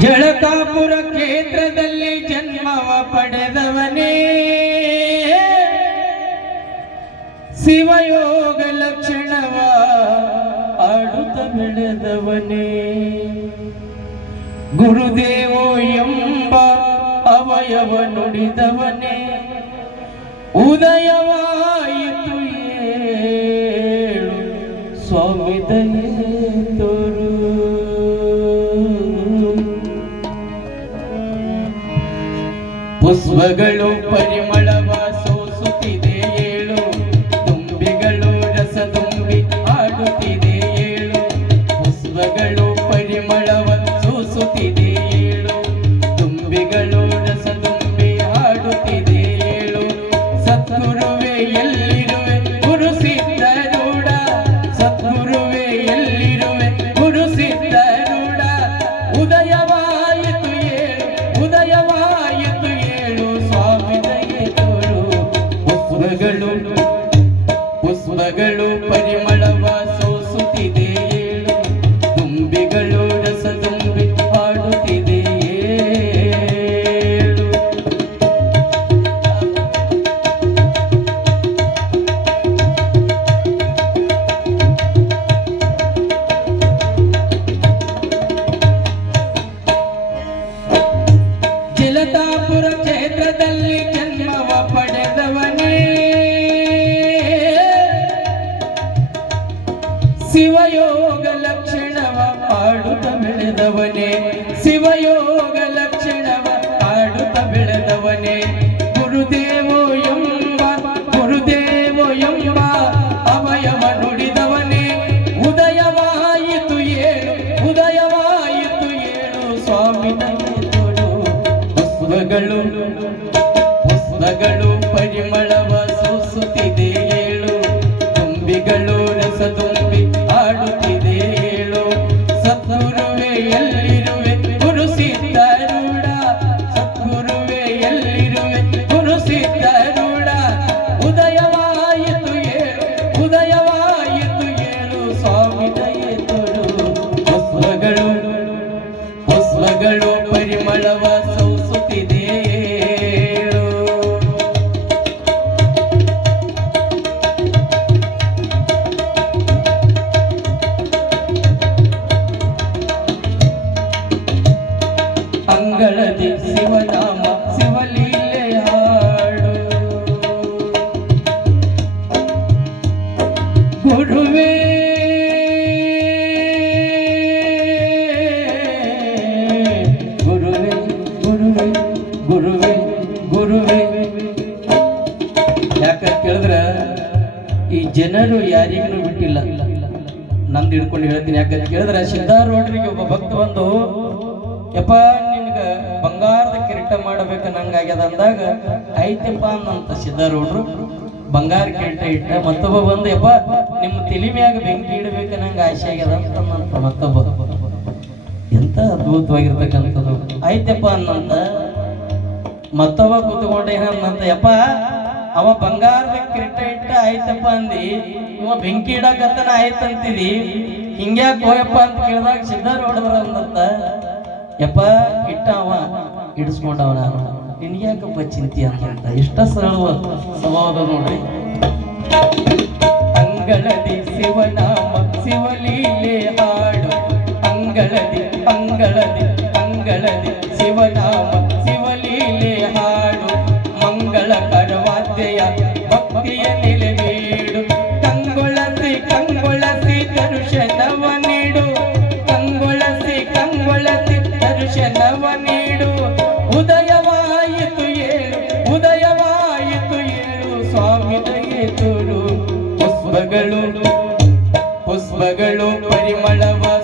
ಜಳಕಾಪುರ ಕ್ಷೇತ್ರದಲ್ಲಿ ಜನ್ಮವ ಪಡೆದವನೇ. ಶಿವಯೋಗ ಲಕ್ಷಣವ ಆಡುತ್ತ ಬೆಳೆದವನೇ. ಗುರುದೇವೋ ಎಂಬ ಅವಯವ ನುಡಿದವನೇ. ಉದಯವಾಯಿತು ಏಳು ಸ್ವಾಮಿ ದಯೆ. ಪುಷ್ಪಗಳು ಪರಿಮಳವ ಸೋಸುತ್ತಿದೆ ಏಳು. ತುಂಬಿಗಳು ರಸ ತುಂಬಿ ಆಡುತ್ತಿದೆ ಏಳು. ಪುಷ್ಪಗಳು ಪರಿಮಳವ ಸೋಸುತ್ತಿದೆ ಏಳು. ತುಂಬಿಗಳು ರಸ ತುಂಬಿ ಆಡುತ್ತಿದೆ ಏಳು. ಸದ್ಗುರುವೆ ಎಲ್ಲಿರುವೆ ಗುರು ಸಿದ್ಧರೂಢ ಪುಷ್ಪಗಳು ಪುಷ್ಪಗಳು ಶಿವಯೋಗ ಲಕ್ಷಣವ ಆಡುತ್ತ ಬೆಳೆದವನೇ. ಶಿವಯೋಗ ಲಕ್ಷಣವ ಆಡುತ್ತ ಬೆಳೆದವನೇ. ಗುರುದೇವೋ ಎಂಬ ಗುರುದೇವೋ ಎಂಬ ಅವಯವ ಜನರು ಯಾರಿಗೂ ಬಿಟ್ಟಿಲ್ಲ. ನಂದು ಹಿಡ್ಕೊಂಡು ಹೇಳ್ತೀನಿ. ಯಾಕಂತ ಕೇಳಿದ್ರೆ ಸಿದ್ಧಾರೂಢರಿಗೆ ಒಬ್ಬ ಭಕ್ತ ಬಂದು, ಯಪ್ಪ, ನಿನ್ಗ ಬಂಗಾರದ ಕಿರೀಟ ಮಾಡಬೇಕ ನಂಗಾಗ್ಯದ ಅಂದಾಗ ಐತಪ್ಪ ಅನ್ನಂತ ಸಿದ್ಧಾರೂಢರು ಬಂಗಾರ ಕಿರೀಟ ಇಟ್ಟ ಮತ್ತೊಬ್ಬ ಬಂದು, ಯಪ್ಪ, ನಿಮ್ಮ ತಿಳಿಮ್ಯಾಗ ಮ್ಯಾಗ ಬೆಂಕಿ ಇಡಬೇಕು ನಂಗೆ ಆಸೆ ಆಗ್ಯದ ಅಂತ ಮತ್ತೊಬ್ಬ. ಎಂತ ಅದ್ಭುತವಾಗಿರ್ತಕ್ಕಂಥದ್ದು. ಐತಪ್ಪ ಅನ್ನಂತ ಮತ್ತೊಬ್ಬ ಕೂತ್ಕೊಂಡೇನಂತ ಯಪ್ಪ ಅವ ಬಂಗಾರದ ಕಿರೀಟ ಇಟ್ಟ ಆಯ್ತಪ್ಪ ಅಂದಿ. ಇವ ಬೆಂಕಿ ಇಡಕತ್ತನ ಆಯ್ತಂತಿದಿ ಹಿಂಗ್ಯಾಕ್ ಹೋಯಪ್ಪ ಅಂತ ಕೇಳಿದಾಗ ಸಿದ್ಧಾರ್ ಹೊಡೆದ್ರ ಅಂದಂತ. ಯಪ್ಪ, ಇಟ್ಟ ಅವ ಇಡಿಸ್ಕೊಂಡವ ನಾನು ನಿನ್ಗ್ಯಾಕಪ್ಪ ಚಿಂತಿ ಅಂತ ಇಷ್ಟ ಸರಳವ ಸ್ವಭಾವದ ನೋಡ್ರಿ. ಅಂಗಳದಿ ಶಿವನಾಮ ಶಿವಲೀಲೆ ಹಾಡು. ಅಂಗಳದಿ ಅಂಗಳದಿ ಅಂಗಳದಿ ಶಿವನಾಮ ದರ್ಶನವ ನೀಡು. ಉದಯವಾಯಿತು ಏಳು ಉದಯವಾಯಿತು ಏಳು. ಸ್ವಾಮಿ ದಯೆ ಪುಷ್ಪಗಳು ಪುಷ್ಪಗಳು ಪರಿಮಳವ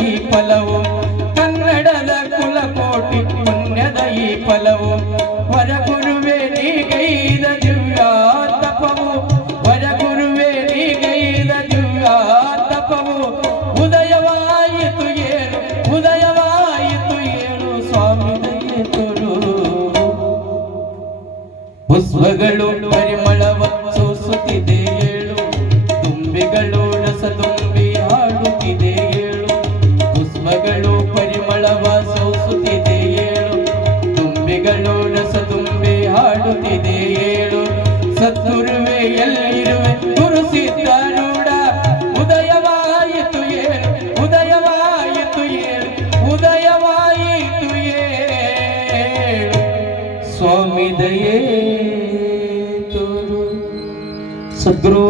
ಈ ಫಲವು. ಕನ್ನಡದ ಕುಲಕೋಟಿ ಪುಣ್ಯದ ಈ ಫಲವು. ಹೊರಕುರುವೇ ನೀ ಗೈದ ದಿವ್ಯಾ ತಪವು ಹೊರಕುರುವೇ ನೀ ಗೈದ ದಿವ್ಯಾ ತಪವು ಉದಯವಾಯಿತು ಏನು ಉದಯವಾಯಿತು ಏನು ಸ್ವಾಮಿ ತೋರು. ಪುಷ್ಪಗಳು ಸ್ವಾಮಿ ದಯೇ ತೋರು ಸದ್ಗುರು